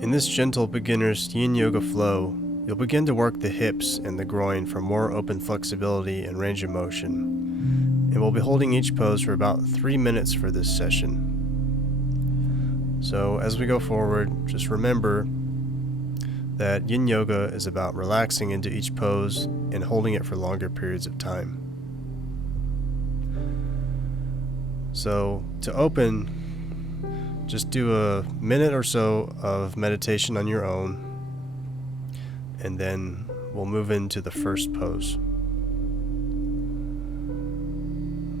In this gentle beginner's yin yoga flow, you'll begin to work the hips and the groin for more open flexibility and range of motion, and we'll be holding each pose for about 3 minutes for this session. So as we go forward, just remember that yin yoga is about relaxing into each pose and holding it for longer periods of time. So to open, just do a minute or so of meditation on your own, and then we'll move into the first pose.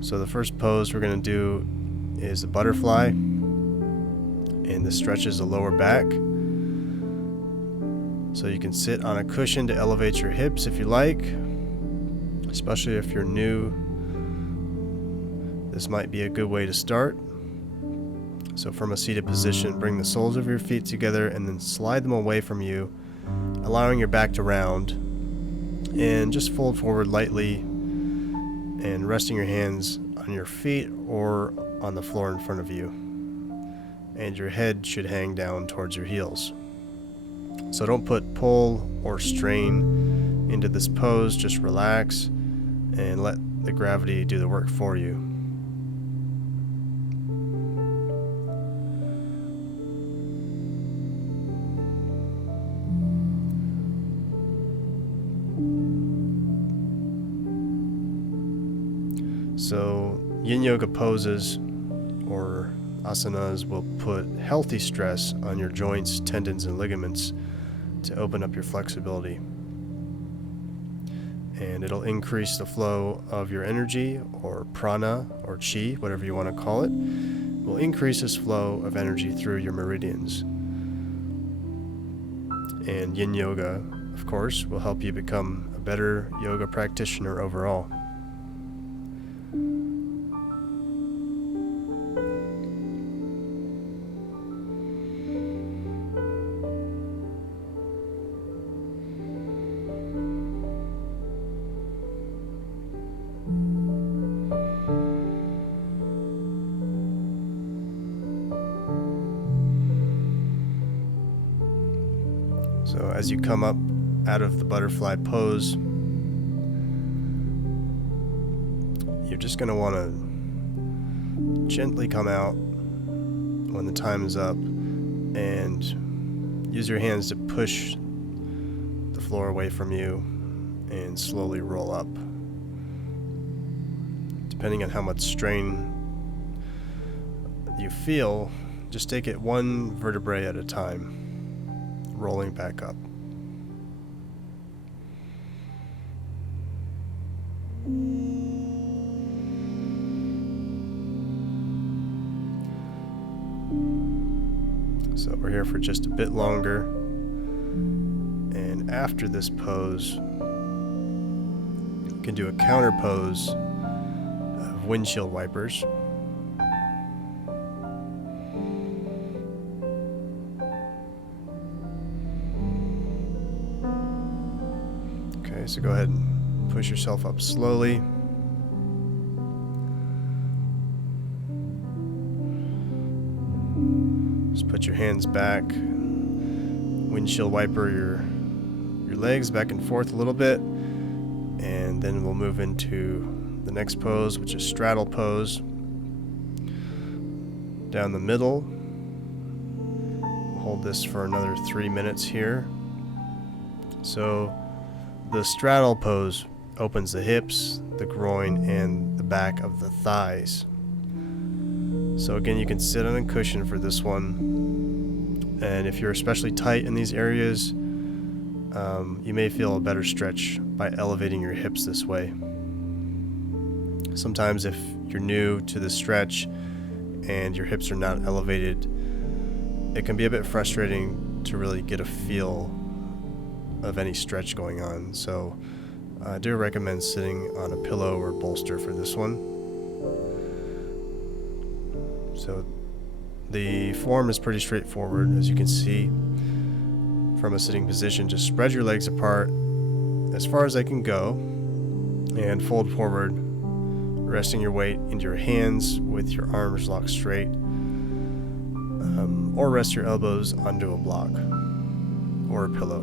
So the first pose we're going to do is a butterfly, and this stretches the lower back. So you can sit on a cushion to elevate your hips if you like, especially if you're new. This might be a good way to start. So from a seated position, bring the soles of your feet together and then slide them away from you, allowing your back to round. And just fold forward lightly and resting your hands on your feet or on the floor in front of you. And your head should hang down towards your heels. So don't put pull or strain into this pose, just relax and let the gravity do the work for you. So yin yoga poses or asanas will put healthy stress on your joints, tendons, and ligaments to open up your flexibility. And it'll increase the flow of your energy, or prana, or chi, whatever you want to call it. It will increase this flow of energy through your meridians. And yin yoga, of course, will help you become a better yoga practitioner overall. So as you come up out of the butterfly pose, you're just going to want to gently come out when the time is up and use your hands to push the floor away from you and slowly roll up. Depending on how much strain you feel, just take it one vertebrae at a time, rolling back up. So we're here for just a bit longer, and after this pose, you can do a counter pose of windshield wipers. Okay, so go ahead and push yourself up slowly. Just put your hands back, windshield wiper your legs back and forth a little bit, and then we'll move into the next pose, which is straddle pose. Down the middle, we'll hold this for another 3 minutes here. So the straddle pose opens the hips, the groin, and the back of the thighs. So again, you can sit on a cushion for this one, and if you're especially tight in these areas, you may feel a better stretch by elevating your hips this way. Sometimes if you're new to the stretch and your hips are not elevated, it can be a bit frustrating to really get a feel of any stretch going on. So I do recommend sitting on a pillow or bolster for this one. So the form is pretty straightforward, as you can see from a sitting position. Just spread your legs apart as far as they can go and fold forward, resting your weight into your hands with your arms locked straight. or rest your elbows onto a block or a pillow.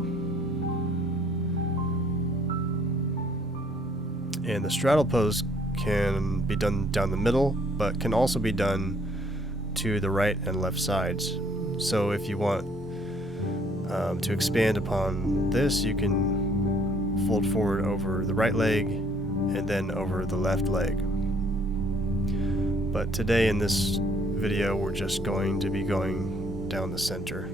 And the straddle pose can be done down the middle, but can also be done to the right and left sides. So if you want to expand upon this, you can fold forward over the right leg and then over the left leg. But today in this video, we're just going to be going down the center.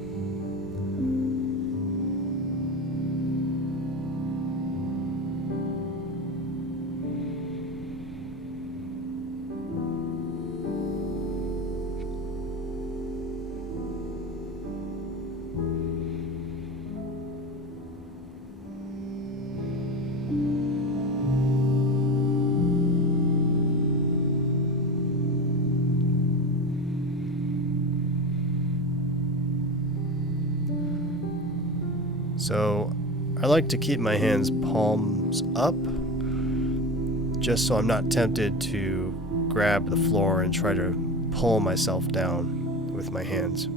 So I like to keep my hands palms up, just so I'm not tempted to grab the floor and try to pull myself down with my hands.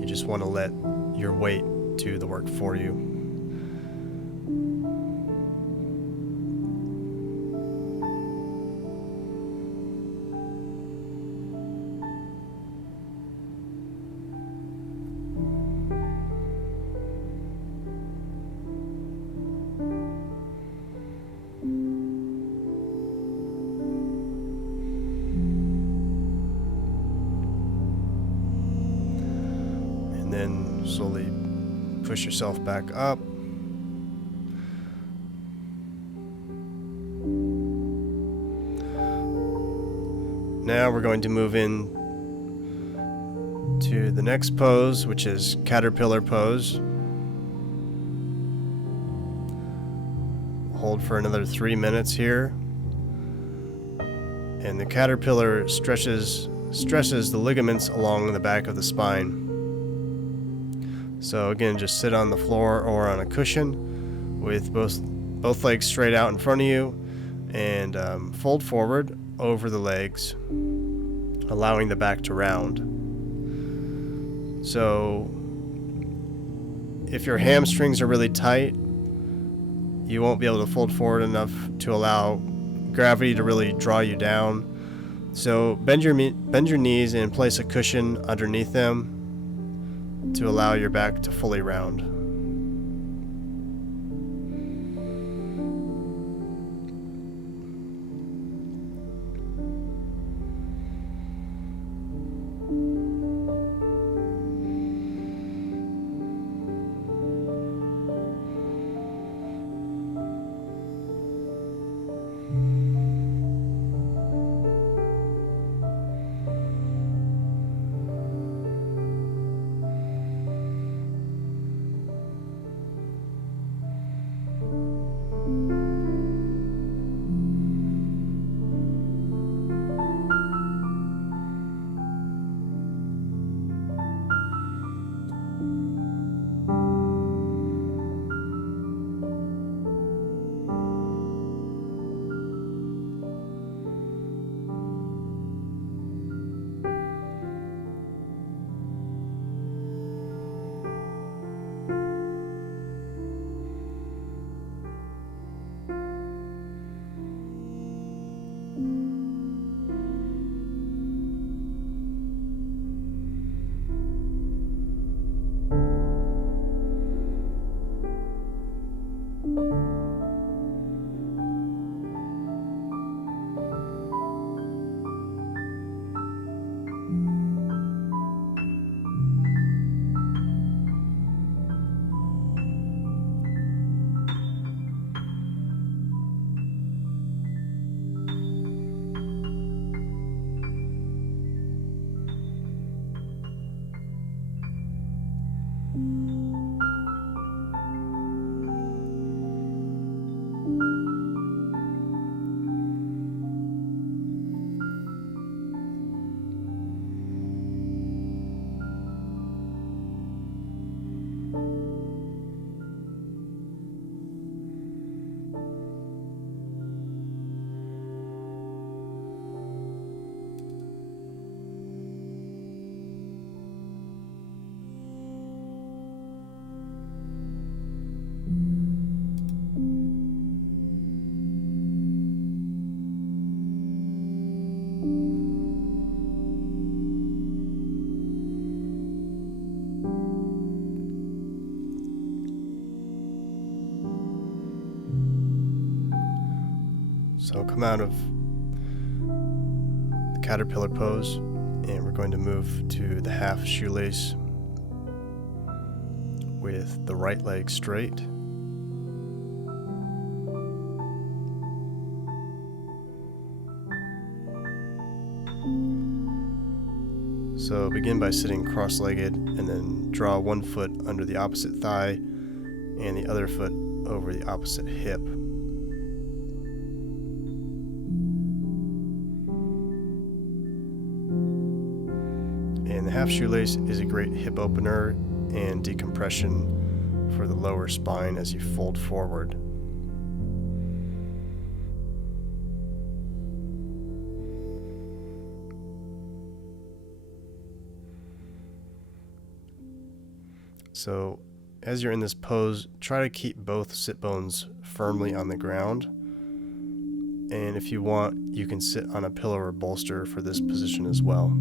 You just want to let your weight do the work for you. And then slowly push yourself back up. Now we're going to move in to the next pose, which is caterpillar pose. Hold for another 3 minutes here. And the caterpillar stresses the ligaments along the back of the spine. So again, just sit on the floor or on a cushion with both legs straight out in front of you, and fold forward over the legs, allowing the back to round. So if your hamstrings are really tight, you won't be able to fold forward enough to allow gravity to really draw you down. So bend your knees and place a cushion underneath them to allow your back to fully round. So come out of the caterpillar pose, and we're going to move to the half shoelace with the right leg straight. So begin by sitting cross-legged and then draw one foot under the opposite thigh and the other foot over the opposite hip. And the half shoelace is a great hip opener and decompression for the lower spine as you fold forward. So as you're in this pose, try to keep both sit bones firmly on the ground. And if you want, you can sit on a pillow or bolster for this position as well.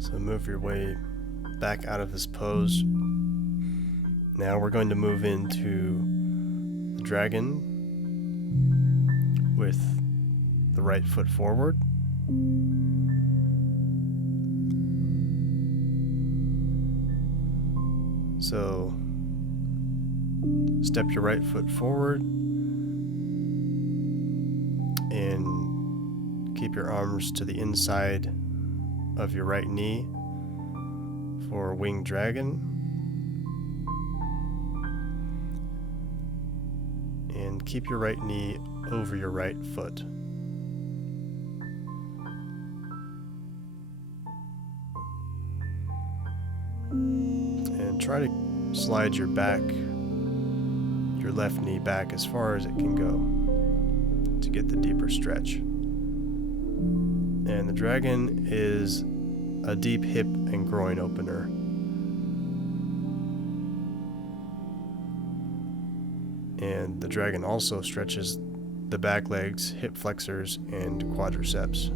So move your way back out of this pose. Now we're going to move into the dragon with the right foot forward. So step your right foot forward and keep your arms to the inside of your right knee for winged dragon. And keep your right knee over your right foot. And try to slide your left knee back as far as it can go to get the deeper stretch. And the dragon is a deep hip and groin opener. And the dragon also stretches the back legs, hip flexors, and quadriceps.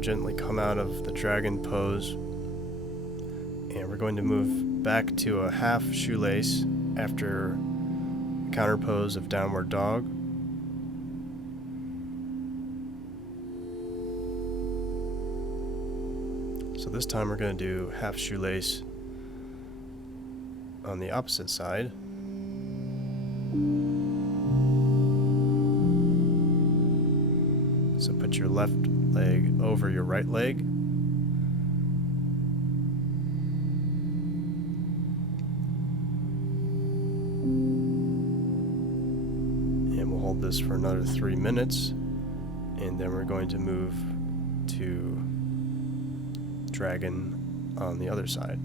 gently come out of the dragon pose. And we're going to move back to a half shoelace after the counter pose of downward dog. So this time we're going to do half shoelace on the opposite side. So put your left leg over your right leg. And we'll hold this for another 3 minutes. And then we're going to move to dragon on the other side.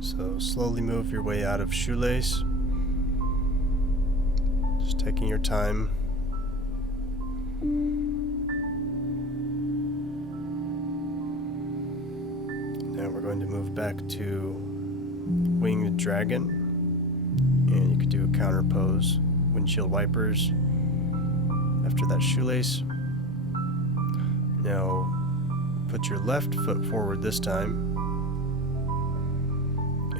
So slowly move your way out of shoelace. Just taking your time. Now we're going to move back to winged dragon. And you could do a counter pose, windshield wipers, after that shoelace. Now put your left foot forward this time.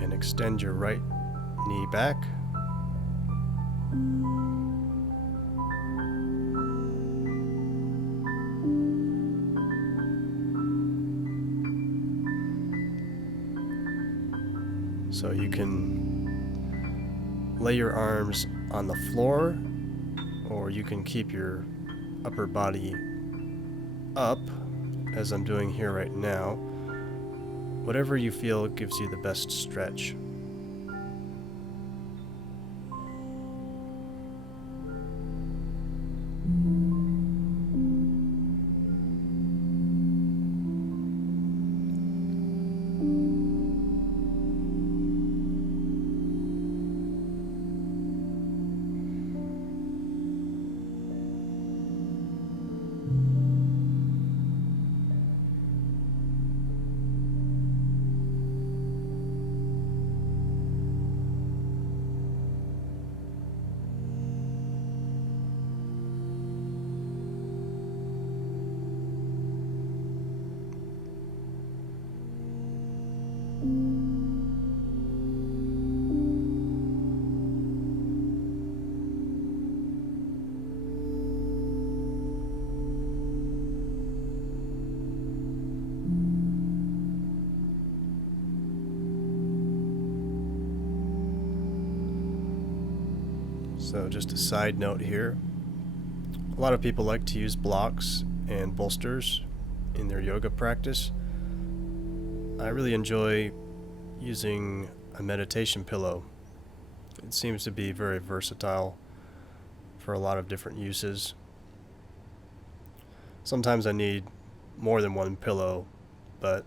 And extend your right knee back. So you can lay your arms on the floor, or you can keep your upper body up, as I'm doing here right now. Whatever you feel gives you the best stretch. So just a side note here, a lot of people like to use blocks and bolsters in their yoga practice. I really enjoy using a meditation pillow. It seems to be very versatile for a lot of different uses. Sometimes I need more than one pillow, but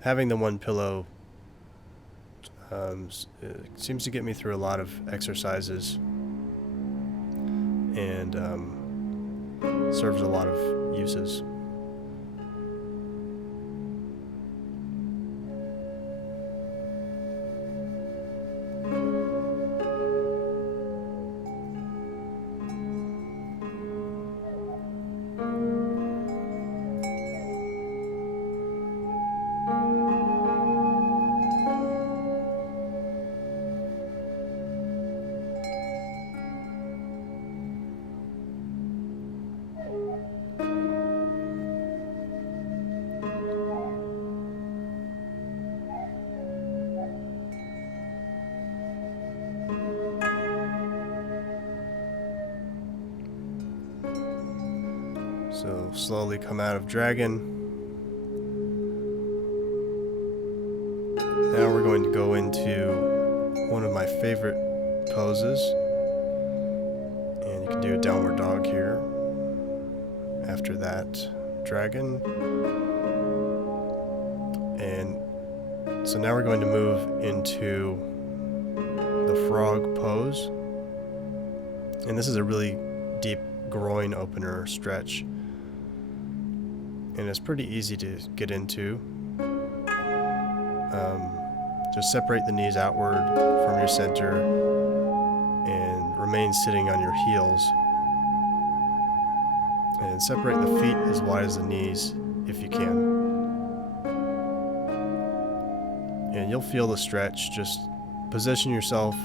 having the one pillow it seems to get me through a lot of exercises and serves a lot of uses. So slowly come out of dragon. Now we're going to go into one of my favorite poses. And you can do a downward dog here. After that, dragon. And so now we're going to move into the frog pose. And this is a really deep groin opener stretch. And it's pretty easy to get into. Just separate the knees outward from your center and remain sitting on your heels. And separate the feet as wide as the knees if you can. And you'll feel the stretch. Just position yourself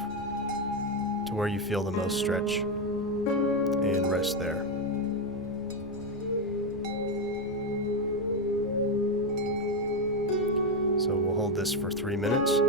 to where you feel the most stretch and rest there. So we'll hold this for 3 minutes.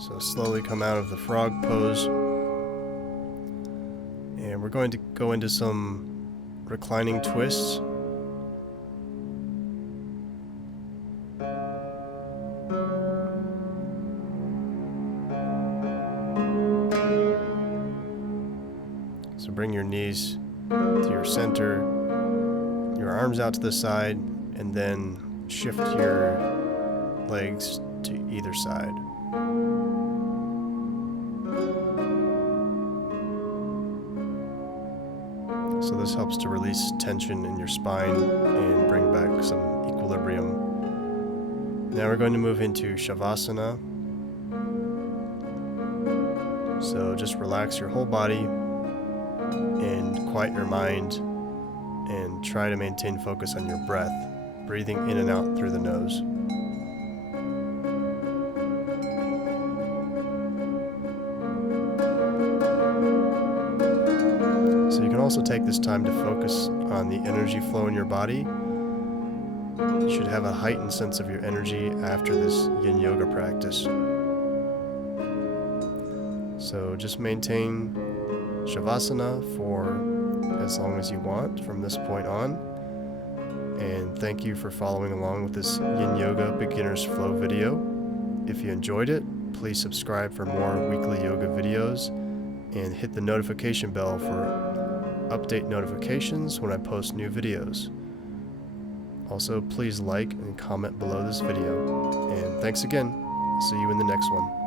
So slowly come out of the frog pose. And we're going to go into some reclining twists. So bring your knees to your center, your arms out to the side, and then shift your legs to either side. So this helps to release tension in your spine and bring back some equilibrium. Now we're going to move into Shavasana. So just relax your whole body and quiet your mind and try to maintain focus on your breath, breathing in and out through the nose. So you can also take this time to focus on the energy flow in your body. You should have a heightened sense of your energy after this yin yoga practice. So just maintain Shavasana for as long as you want from this point on. And thank you for following along with this Yin Yoga Beginner's Flow video. If you enjoyed it, please subscribe for more weekly yoga videos and hit the notification bell for update notifications when I post new videos. Also, please like and comment below this video. And thanks again. See you in the next one.